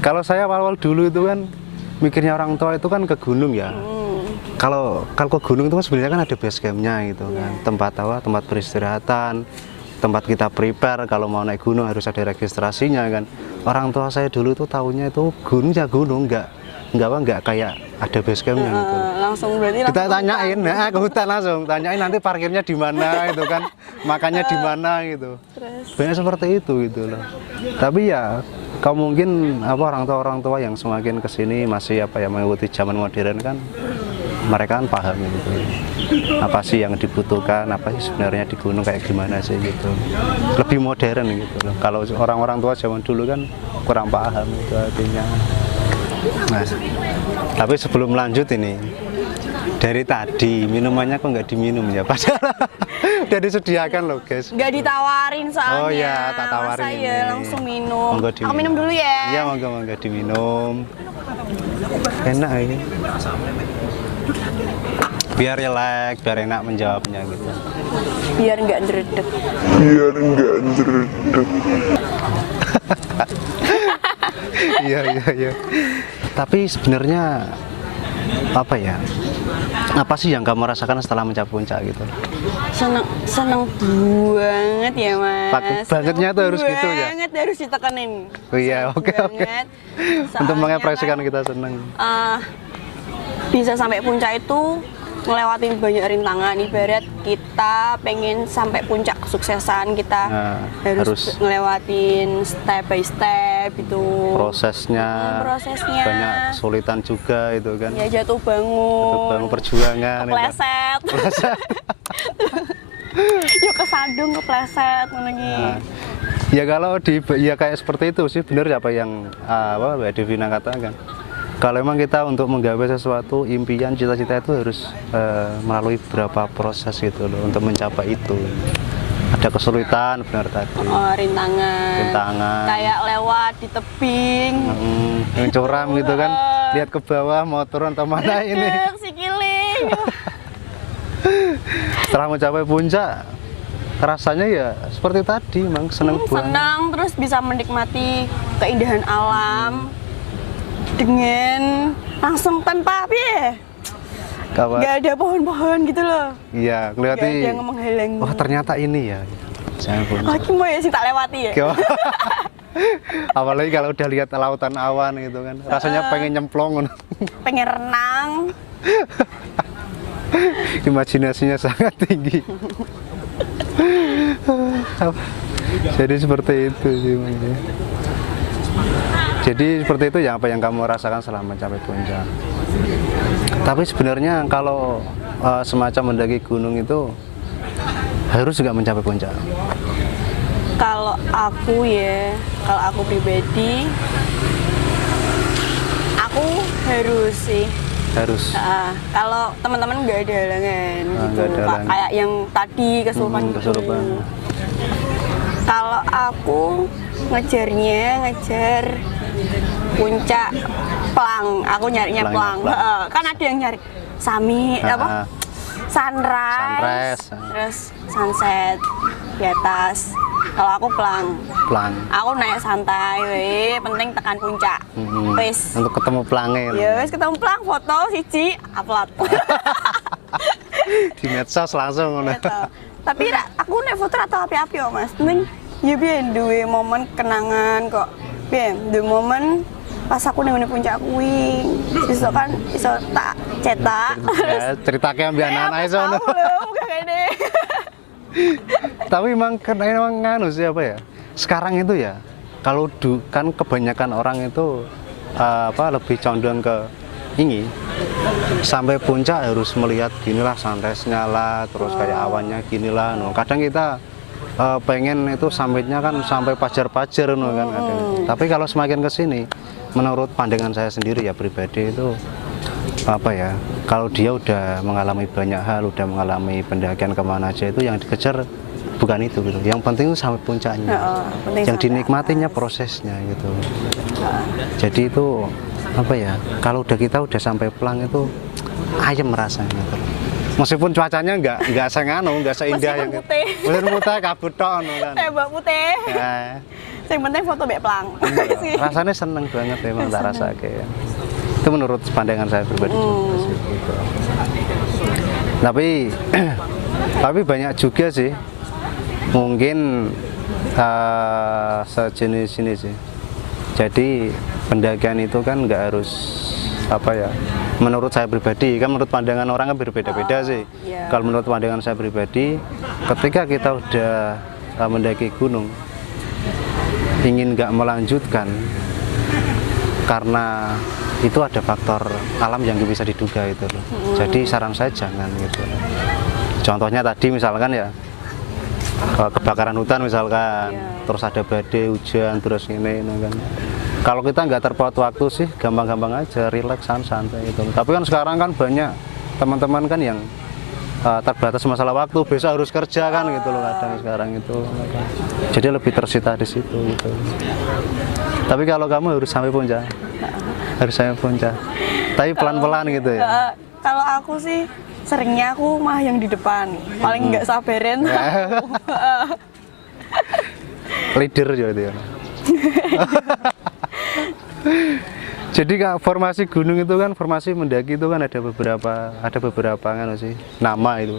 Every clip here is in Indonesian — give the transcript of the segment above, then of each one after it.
Kalau saya awal-awal dulu itu kan mikirnya orang tua itu kan ke gunung ya. Kalau ke gunung itu kan sebenarnya kan ada base campnya gitu kan, tempat peristirahatan, tempat kita prepare kalau mau naik gunung harus ada registrasinya kan. Orang tua saya dulu itu tahunya itu gunung ya gunung, nggak kayak ada base campnya gitu. Langsung berarti Kita tanyain, nah, ke hutan langsung tanyain nanti parkirnya di mana gitu kan, makannya di mana gitu. Banyak seperti itu gitu loh. Tapi ya kalau mungkin orang tua yang semakin kesini masih mengikuti zaman modern kan, mereka kan paham gitu. Apa sih yang dibutuhkan, apa sih sebenarnya di gunung kayak gimana sih gitu. Lebih modern gitu loh. Kalau orang-orang tua zaman dulu kan kurang paham itu artinya. Nah, tapi sebelum lanjut ini, dari tadi minumannya kok nggak diminum ya? Padahal udah disediakan loh guys. Nggak ditawarin soalnya. Oh iya, tak tawarin Masa ini. ya langsung minum. Monggo Aku minum dulu ya. Iya, monggo diminum. Enak ini. Biar relax, biar enak menjawabnya gitu. Biar nggak dredeg. Iya. Tapi sebenarnya apa sih yang kamu rasakan setelah mencapai puncak gitu? Seneng banget ya mas. Bangetnya tuh harus gitu ya? Banget harus ditekenin. Oh iya, oke. Untuk mengekspresikan kan, kita seneng. Bisa sampai puncak itu ngelewatin banyak rintangan. Ibarat kita pengen sampai puncak kesuksesan, kita harus ngelewatin step by step itu. Prosesnya banyak kesulitan juga itu kan. Ya jatuh bangun perjuangan. Kepleset. Yuk kesandung kepleset lagi. Ya kalau kayak seperti itu sih benar apa yang Mbak Devina katakan. Kalau memang kita untuk menggapai sesuatu impian cita-cita itu harus melalui beberapa proses gitu loh untuk mencapai itu. Ada kesulitan benar tadi. Rintangan. Kayak lewat di tebing. Yang curam gitu kan. Lihat ke bawah mau turun atau mana ini. Sikiling. Setelah mencapai puncak rasanya ya seperti tadi, memang senang banget. Senang terus bisa menikmati keindahan alam dengan langsung tanpa nggak ada pohon-pohon gitu loh. Iya, kelihatan. Nggak ada yang menghalangi. Oh ternyata ini ya. Lagi mau ya sih tak lewati ya. Apalagi kalau udah lihat lautan awan gitu kan, rasanya pengen nyemplung. Pengen renang. Imajinasinya sangat tinggi. Jadi seperti itu sih. Jadi seperti itu ya apa yang kamu rasakan selama mencapai puncak. Tapi sebenarnya kalau semacam mendaki gunung itu harus juga mencapai puncak. Kalau aku pribadi, aku harus sih. Harus. Kalau teman-teman nggak ada halangan gitu, kayak yang tadi kesurupan. Kalau aku ngejar puncak Plang, aku nyarinya Plang. Kan ada yang nyari sunrise, terus sunset di atas. Kalau aku Plang. Aku naik santai, penting tekan puncak. Wis. Untuk ketemu Plangnya. Ya wis ketemu Plang, foto siji upload. Di medsos langsung ngono. Tapi aku nek foto atau api-api kok Mas. Penting ya biyen duwe momen kenangan kok. Biyen duwe momen pas aku ning puncak kuwi. Besok kan iso tak cetak. Ya, ceritake ambek anak-anak iso ngono. Kayaknya. Tapi memang nganu sih apa ya? Sekarang itu ya, kalau kan kebanyakan orang itu lebih condong ke ini sampai puncak harus melihat ginilah sunrise-nya lah, terus kayak awannya ginilah. Kadang kita pengen itu summitnya kan sampai pajar-pajar kan ada. Tapi kalau semakin ke sini, menurut pandangan saya sendiri ya pribadi itu kalau dia udah mengalami banyak hal, udah mengalami pendakian kemana aja, itu yang dikejar bukan itu gitu. Yang penting itu sampai puncaknya. Yang dinikmatinya prosesnya gitu. Jadi itu kalau kita udah sampai Plang itu ayem rasanya gitu. Meskipun cuacanya nggak seindah yang putih. Meskipun putih kabut tok kan. Tembak putih. Yang penting foto mbek plang. Sih. Rasanya seneng banget memang tak rasa kayak. Itu menurut pandangan saya pribadi juga sih, gitu. Tapi banyak juga sih mungkin sejenis ini sih. Jadi pendakian itu kan nggak harus apa ya, menurut saya pribadi kan, menurut pandangan orang kan berbeda-beda sih. Yeah. Kalau menurut pandangan saya pribadi, ketika kita udah mendaki gunung ingin nggak melanjutkan karena itu ada faktor alam yang bisa diduga itu loh. Jadi saran saya jangan gitu. Contohnya tadi misalkan ya kebakaran hutan misalkan, terus ada badai, hujan, terus ini kan. Kalau kita nggak terpaut waktu sih gampang-gampang aja, relax, santai gitu. Tapi kan sekarang kan banyak teman-teman kan yang terbatas masalah waktu, besok harus kerja kan gitu loh kadang sekarang itu. Jadi lebih tersita di situ gitu. Tapi kalau kamu harus sampai puncak, harus sampai puncak. Tapi pelan-pelan gitu ya. Kalau aku sih seringnya aku mah yang di depan, paling nggak sabarin. Leader juga itu ya. Jadi formasi gunung itu kan, formasi mendaki itu kan ada beberapa kan sih nama itu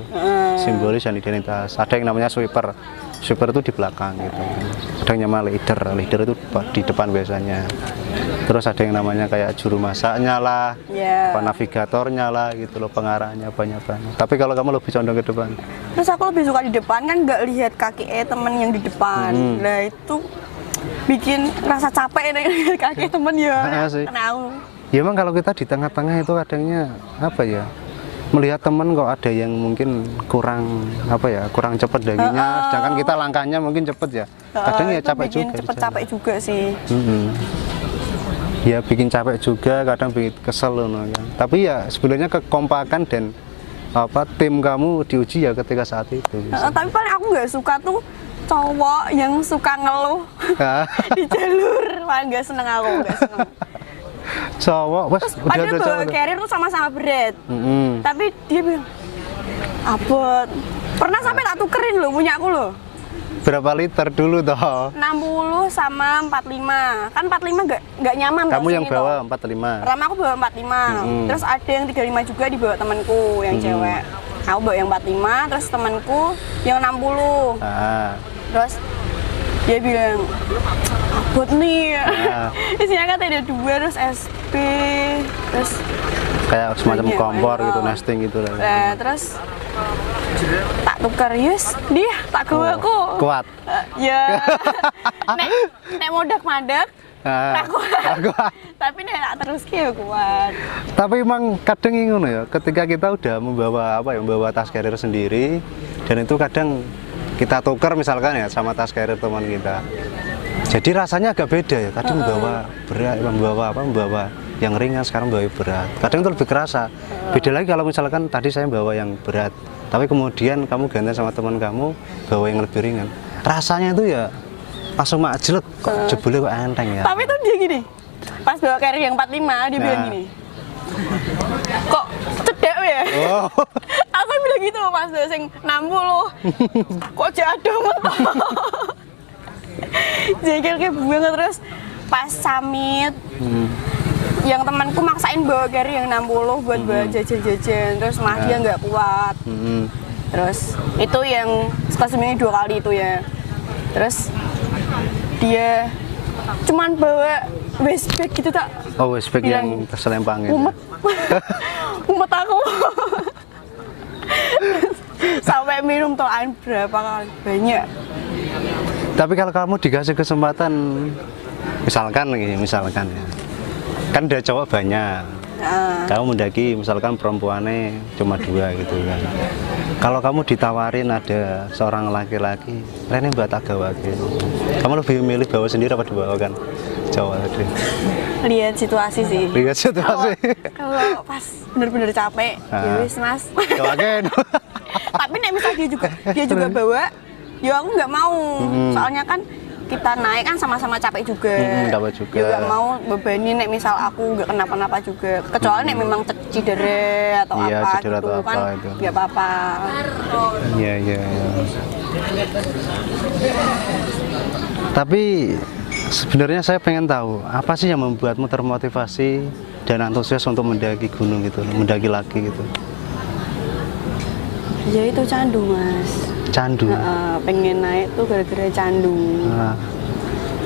simbolis dan identitas. Ada yang namanya sweeper itu di belakang gitu. Ada yang namanya leader itu di depan biasanya. Terus ada yang namanya kayak juru masaknya lah, navigatornya lah gitu loh, pengarahnya banyak banget. Tapi kalau kamu lebih condong ke depan. Terus aku lebih suka di depan kan, nggak lihat kaki temen yang di depan. Nah itu bikin rasa capek nih kaki temen ya. Kenal. Ya emang kalau kita di tengah-tengah itu kadangnya apa ya? Melihat temen kok ada yang mungkin kurang cepet daginya, sedangkan kita langkahnya mungkin cepet ya. Kadang ya capek juga. Capek juga sih. Ya bikin capek juga, kadang bikin kesel loh kan. Tapi ya sebenarnya kekompakan dan tim kamu diuji ya ketika saat itu. Tapi paling aku nggak suka tuh cowok yang suka ngeluh di jalur, paling nggak seneng aku, nggak seneng. Cowok, padahal bawa carrier tuh sama-sama berat, tapi dia bilang abot. Pernah sampai tak tukerin loh punya aku loh. Berapa liter dulu toh? 60 sama 45. Kan 45 nggak nyaman. Kamu yang bawa 45. Pertama aku bawa 45. Terus ada yang 35 juga dibawa temanku yang cewek. Aku bawa yang 45, terus temanku yang 60. Terus dia bilang abot nih. Isinya kan ada 2, terus SP, terus kayak semacam kompor gitu, nesting gitu lah. Terus tak tukar, yes, dia tak gawe aku. Kuat. Ya. nek modak-madak tak kuat. Tapi nek tak terus ya kuat. Tapi emang kadang ngono ya, ketika kita udah membawa tas carrier sendiri, dan itu kadang kita tukar misalkan ya sama tas carrier teman kita. Jadi rasanya agak beda ya. Tadi membawa berat, membawa yang ringan, sekarang membawa berat. Kadang itu lebih kerasa. Beda lagi kalau misalkan tadi saya bawa yang berat, tapi kemudian kamu ganti sama teman kamu bawa yang lebih ringan. Rasanya itu ya langsung makjelek, kok jebule kok enteng ya. Tapi tuh dia gini, pas bawa carrier yang 45 dia bilang gini, kok cedek ya? Aku bilang gitu pas sing 60 kok jatuh mentok. Jengkel kayak banget. Terus pas summit yang temanku maksain bawa carrier yang 60 buat bawa jajan-jajan, terus mah dia nggak kuat. Terus itu yang seminggu 2 kali itu ya. Terus dia cuman bawa waist bag gitu tak? Oh, waist bag yang terselempang itu. Umet aku. Sampai minum toan berapa kali, banyak. Tapi kalau kamu dikasih kesempatan, misalkan ya, kan ada cowok banyak, kamu mendaki misalkan perempuannya cuma 2 gitu kan. Kalau kamu ditawarin ada seorang laki-laki, Rene buat agawa gitu, kamu lebih milih bawa sendiri apa dibawakan cowok tadi? Lihat situasi sih. Lihat situasi. Kalau pas bener-bener capek, ya wis mas. Tapi nek misal dia juga bawa, ya aku nggak mau. Soalnya kan kita naik kan sama-sama capek juga. Capek juga. Ya nggak mau bebanin nek misal aku nggak kenapa-napa juga. Kecuali nek memang cedera atau apa gitu atau kan nggak apa-apa. Iya. Tapi Sebenarnya saya pengen tahu apa sih yang membuatmu termotivasi dan antusias untuk mendaki gunung gitu, mendaki lagi gitu. Ya itu candu mas. Candu. Pengen naik tuh gara-gara candu.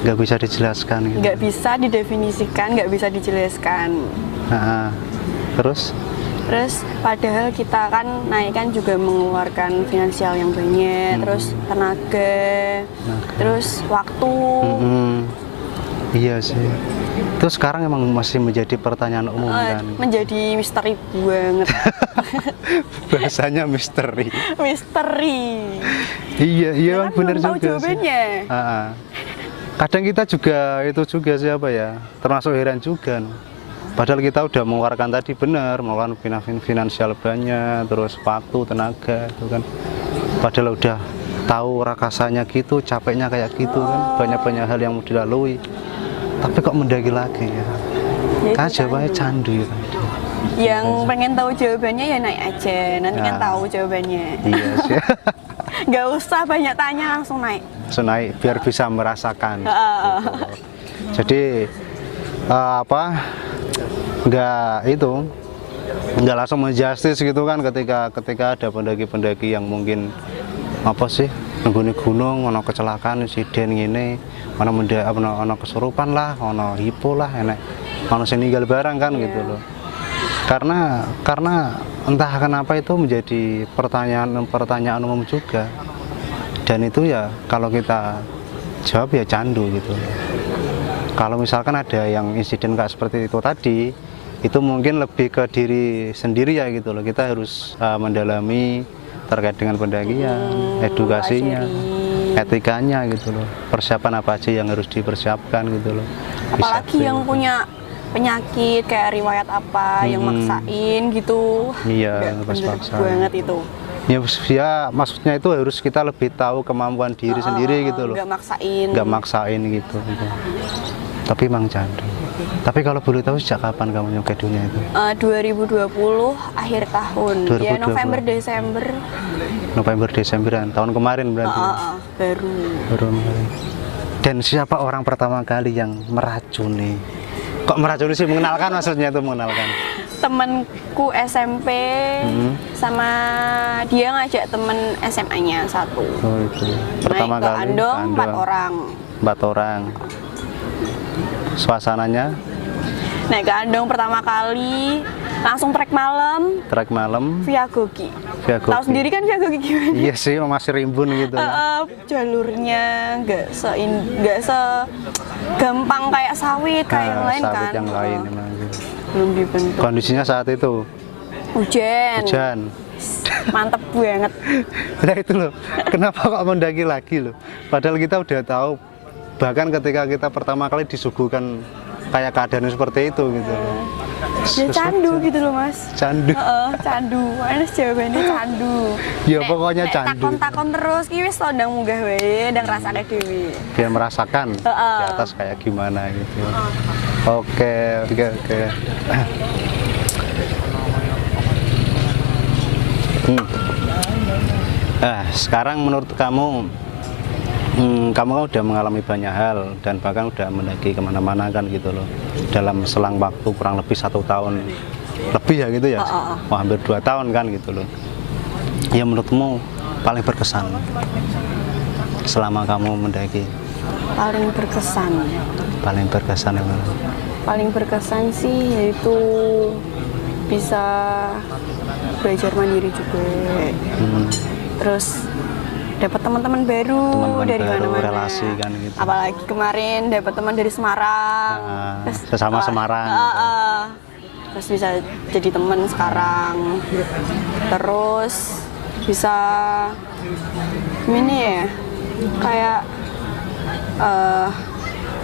Nggak bisa dijelaskan gitu. Nggak bisa didefinisikan, nggak bisa dijelaskan. Terus Padahal kita kan naik kan juga mengeluarkan finansial yang banyak, terus tenaga, terus waktu. Iya sih. Itu sekarang emang masih menjadi pertanyaan umum kan? Menjadi misteri banget. Bahasanya misteri. Misteri. Iya Kan benar belum tahu juga jawabannya. sih. Kadang kita juga itu juga siapa ya, termasuk heran juga. Padahal kita udah mengeluarkan tadi benar, mengeluarkan finansial banyak, terus waktu, tenaga, itu kan. Padahal udah tahu rasanya gitu, capeknya kayak gitu kan, banyak-banyak hal yang mau dilalui. Tapi kok mendaki lagi ya? Kan jawabannya candu ya. Yang pengen tahu jawabannya ya naik aja, nanti kan tahu jawabannya. Iya sih. Nggak usah banyak tanya, langsung naik. Langsung naik biar bisa merasakan. Gitu. Jadi nggak langsung menjustis gitu kan ketika ada pendaki-pendaki yang mungkin apa sih nengguni gunung, ono kecelakaan, insiden gini, ono kesurupan lah, ono hipo lah, enek, ono sing ninggal barang kan gitu loh. Karena entah kenapa itu menjadi pertanyaan umum juga. Dan itu ya kalau kita jawab ya candu gitu. Kalau misalkan ada yang insiden kayak seperti itu tadi, itu mungkin lebih ke diri sendiri ya gitu loh. Kita harus mendalami terkait dengan pendakian, edukasinya, etikanya gitu loh. Persiapan apa aja yang harus dipersiapkan gitu loh. Apalagi yang punya penyakit kayak riwayat apa yang maksain gitu. Iya, pas maksa banget itu. Ya maksudnya itu harus kita lebih tahu kemampuan diri sendiri gitu loh. Nggak maksain gitu. Tapi emang candu. Tapi kalau boleh tahu sejak kapan kamu nyukai dunia itu? 2020 akhir tahun. 2020. Ya November Desemberan tahun kemarin berarti. Baru kemarin. Dan siapa orang pertama kali yang meracuni? Kok meracuni sih, mengenalkan maksudnya itu mengenalkan? Temenku SMP sama dia ngajak temen SMA-nya satu. Oh itu. Pertama naik ke kali Andong 4 orang. Suasananya? Naik ke Andong pertama kali langsung trek malam. Via Gogi. Tahu sendiri kan Via Gogi gimana? Iya sih, masih rimbun gitu. Jalurnya nggak segampang kayak sawit kayak yang lain kan. Yang lain emang gitu. Belum dibentuk. Kondisinya saat itu hujan. Mantep banget. Nah itu loh, kenapa kok mendaki lagi loh? Padahal kita udah tahu, bahkan ketika kita pertama kali disuguhkan kayak keadaan seperti itu gitu loh. Ya candu gitu loh mas. Candu. Candu. Mana jawabannya candu. Ya pokoknya candu. Takon terus, ki wis ndang munggah wae, ndang rasane dhewe. Biar merasakan di atas kayak gimana gitu. Oke. Sekarang menurut kamu, kamu kan udah mengalami banyak hal dan bahkan udah mendaki kemana-mana kan gitu loh, dalam selang waktu kurang lebih 1 tahun lebih ya gitu ya, hampir 2 tahun kan gitu loh. Ya menurutmu paling berkesan selama kamu mendaki? Paling berkesan ya? Paling berkesan sih yaitu bisa belajar mandiri juga, terus dapat teman-teman baru dari mana-mana, relasi kan gitu. Apalagi kemarin dapat teman dari Semarang, sesama Semarang. Terus bisa jadi teman sekarang, terus bisa ini ya kayak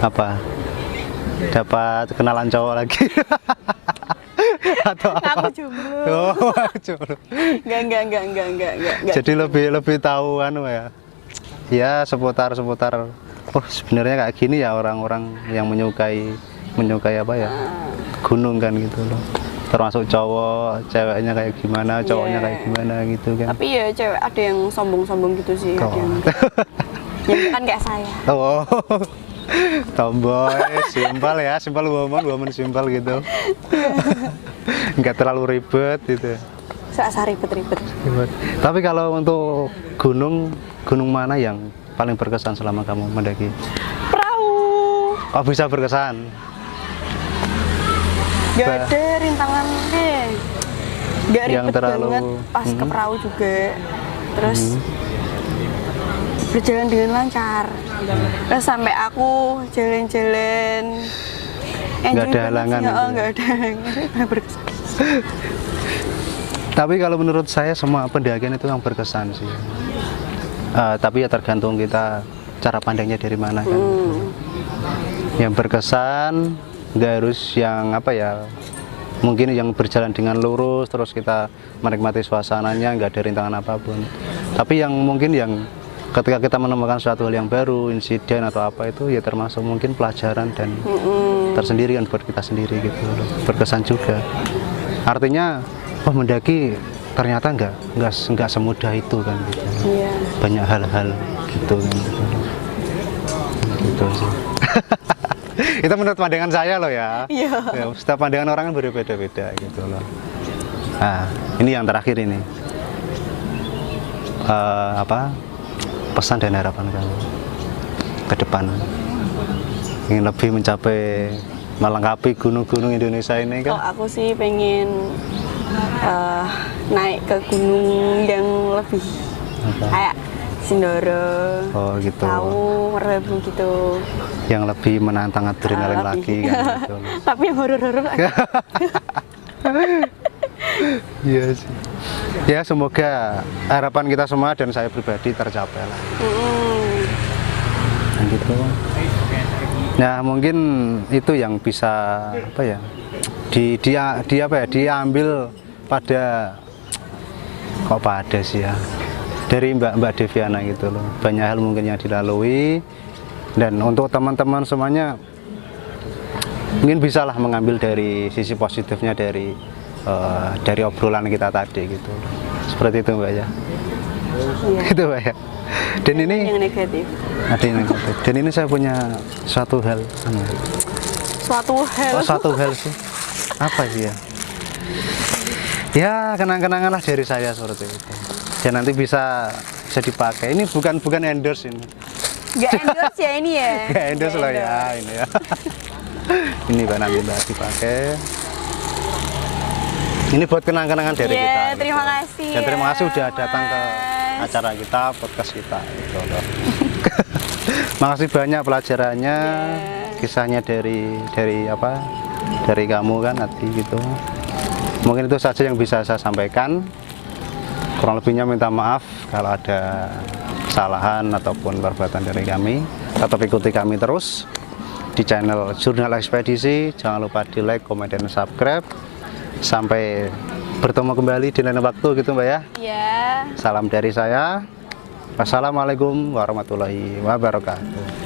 apa? Dapat kenalan cowok lagi. Atau apa? Aku jomblo. Oh, jomblo. Enggak. Jadi lebih tahu anu ya. Ya seputar. Oh, sebenarnya kayak gini ya orang-orang yang menyukai apa ya? Gunung kan gitu loh. Termasuk cowok, ceweknya kayak gimana, cowoknya kayak gimana gitu kan. Tapi ya cewek ada yang sombong gitu sih, ada yang kan kayak saya. Oh. Tomboy, simpel ya, simpel woman simpel gitu. Nggak terlalu ribet gitu. Serasa ribet-ribet. Ribet. Tapi kalau untuk gunung mana yang paling berkesan selama kamu mendaki? Perahu. Oh, bisa berkesan. Gak ada rintangan deh. Gak Yang ribet terlalu banget pas ke perahu juga. Terus berjalan dengan lancar. Terus sampai aku jalan-jalan. Nggak ada halangan gitu ya? Nggak ada halangan. Berkesan. Tapi kalau menurut saya semua pendakian itu yang berkesan sih. Tapi ya tergantung kita cara pandangnya dari mana kan. Yang berkesan nggak harus yang apa ya, mungkin yang berjalan dengan lurus terus kita menikmati suasananya nggak ada rintangan apapun. Tapi yang mungkin yang ketika kita menemukan suatu hal yang baru, insiden atau apa itu ya termasuk mungkin pelajaran dan tersendiri kan buat kita sendiri gitu loh. Berkesan juga. Artinya oh mendaki ternyata nggak semudah itu kan gitu. Iya. Banyak hal-hal gitu kan gitu sih. Itu menurut pandangan saya loh ya. Iya. Ya, setiap pandangan orang kan berbeda-beda gitu loh. Nah, ini yang terakhir ini. Apa pesan dan harapan kamu ke depan? Ingin lebih mencapai melengkapi gunung-gunung Indonesia ini kan? Kalau aku sih pengen naik ke gunung yang lebih kayak Sindoro, Oh gitu. Lawu, Merbabu gitu. Yang lebih menantang adrenalin lagi kan gitu. Tapi yang horor-horor lagi. Iya sih. Ya semoga harapan kita semua dan saya pribadi tercapai lah. Nah, gitu. Nah mungkin itu yang bisa apa ya diambil pada sih ya dari Mbak Deviana gitu loh. Banyak hal mungkin yang dilalui dan untuk teman-teman semuanya mungkin bisalah mengambil dari sisi positifnya dari obrolan kita tadi gitu. Seperti itu Mbak ya. Iya. Gitu Mbak ya. Dan ini yang negatif. ada yang negatif. Dan ini saya punya suatu hal. Suatu hal sih. Apa sih ya? Ya kenang-kenangan lah dari saya seperti itu. Dan nanti bisa dipakai. Ini bukan endorse ini. Gak endorse ya ini ya? Gak endorse lah ya ini ya. Ini Mbak nanti dipakai. Ini buat kenang-kenangan dari kita. Iya, terima gitu. kasih. Dan terima kasih udah Mas. datang ke acara kita, podcast kita. Gitu loh. Makasih banyak pelajarannya, kisahnya dari kamu kan tadi gitu. Mungkin itu saja yang bisa saya sampaikan. Kurang lebihnya minta maaf kalau ada kesalahan ataupun perbuatan dari kami. Tetap ikuti kami terus di channel Jurnal Ekspedisi. Jangan lupa di like, komen, dan subscribe. Sampai bertemu kembali di lain waktu gitu Mbak ya. Iya. Salam dari saya. Wassalamualaikum warahmatullahi wabarakatuh.